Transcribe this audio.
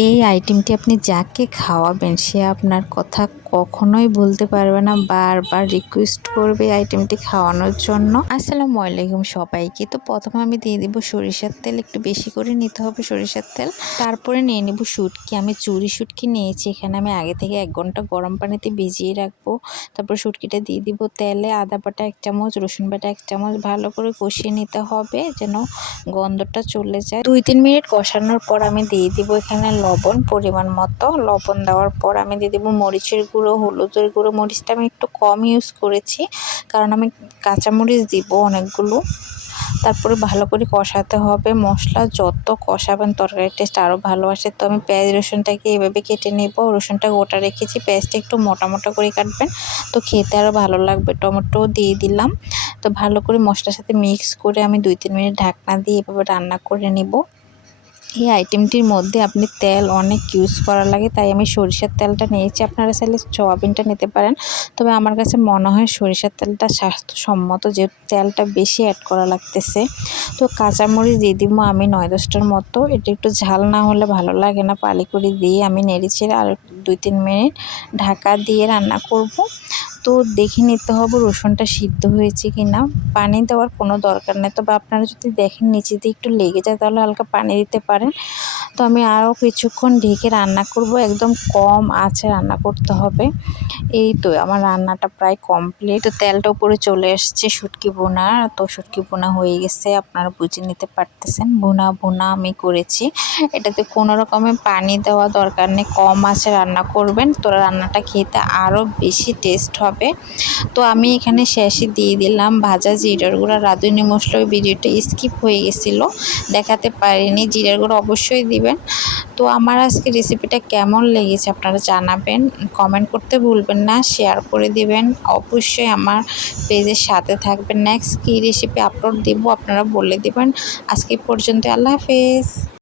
এই আইটেমটি আপনি যাকে খাওয়াবেন সে আপনার কথা কখনোই বলতে পারবে না, বারবার রিকোয়েস্ট করবে আইটেমটি খাওয়ানোর জন্য। আসসালামু আলাইকুম সবাইকে। তো প্রথমে আমি দিয়ে দিব সরিষার তেল, একটু বেশি করে নিতে হবে সরিষার তেল। তারপরে নিয়ে নেব শুটকি। আমি চুরি শুটকি নিয়েছি, এখানে আমি আগে থেকে এক ঘণ্টা গরম পানিতে ভিজিয়ে রাখব। তারপর শুটকিটা দিয়ে দিব তেলে, আদা বাটা এক চামচ, রসুন বাটা এক চামচ, ভালো করে কষিয়ে নিতে হবে যেন গন্ধটা চলে যায়। দুই তিন মিনিট কষানোর পর আমি দিয়ে দিব এখানে লবণ পরিমাণ মতো। লবণ দেওয়ার পর আমি দিয়ে দেবো মরিচের গুঁড়ো। হলুদের গুঁড়ো, মরিচটা আমি একটু কম ইউজ করেছি, কারণ আমি কাঁচামরিচ দিব অনেকগুলো। তারপরে ভালো করে কষাতে হবে, মশলা যত কষাবেন তরকারির টেস্ট আরও ভালো আসে। তো আমি পেঁয়াজ রসুনটাকে এভাবে কেটে নেব, রসুনটা গোটা রেখেছি, পেঁয়াজটা একটু মোটা মোটা করে কাটবেন। তো খেতে আরও ভালো লাগবে টমেটো দিয়ে দিলাম। তো ভালো করে মশলার সাথে মিক্স করে আমি দুই, তিন মিনিট ঢাকনা দিয়ে এভাবে রান্না করে নেব। এই আইটেমটির মধ্যে আপনি তেল অনেক ইউজ করা লাগে, তাই আমি সরিষার তেলটা নিয়েছি। আপনারা চাইলে সয়াবিনটা নিতে পারেন। তবে আমার কাছে মনে হয় সরিষার তেলটা স্বাস্থ্যসম্মত, যে তেলটা বেশি অ্যাড করা লাগতেছে। তো কাঁচামরিচ দিয়ে দিব আমি নয় দশটার মতো। এটা একটু ঝাল না হলে ভালো লাগে না। পালি করে দিয়ে আমি নেড়ে ছেড়ে আর দুই তিন মিনিট ঢাকা দিয়ে রান্না করব। তো দেখে নিতে হবে রসুনটা সিদ্ধ হয়েছে কি না পানি দেওয়ার কোনো দরকার নেই। তবে আপনারা যদি দেখেন, নিচে দিয়ে একটু লেগে যায়, তাহলে হালকা পানি দিতে পারেন। তো আমি আরও কিছুক্ষণ ঢেকে রান্না করব। একদম কম আছে রান্না করতে হবে। এই তো আমার রান্নাটা প্রায় কমপ্লিট তেলটা উপরে চলে এসছে শুটকি বোনা তো শুটকি বোনা হয়ে গেছে। আপনারা বুঝে নিতে পারতেছেন। বোনা বোনা আমি করেছি। এটাতে কোনো রকমের পানি দেওয়া দরকার নেই। কম আছে রান্না করবেন। তো রান্নাটা খেতে আরও বেশি টেস্ট হবে। তো আমি এখানে শেষে দিয়ে দিলাম ভাজা জিরার গুঁড়া। রাঁধুনি মশলা ওই ভিডিওটা স্কিপ হয়ে গেছিল। দেখাতে পারিনি। জিরার গুঁড়ো অবশ্যই দিবেন। তো আমার আজকে রেসিপিটা কেমন লেগেছে আপনারা জানাবেন। কমেন্ট করতে ভুলবেন না শেয়ার করে দিবেন। অবশ্যই আমার পেজের সাথে থাকবেন। নেক্সট কী রেসিপি আপলোড দেবো আপনারা বলে দেবেন। আজকে পর্যন্ত আল্লাহ হাফেজ।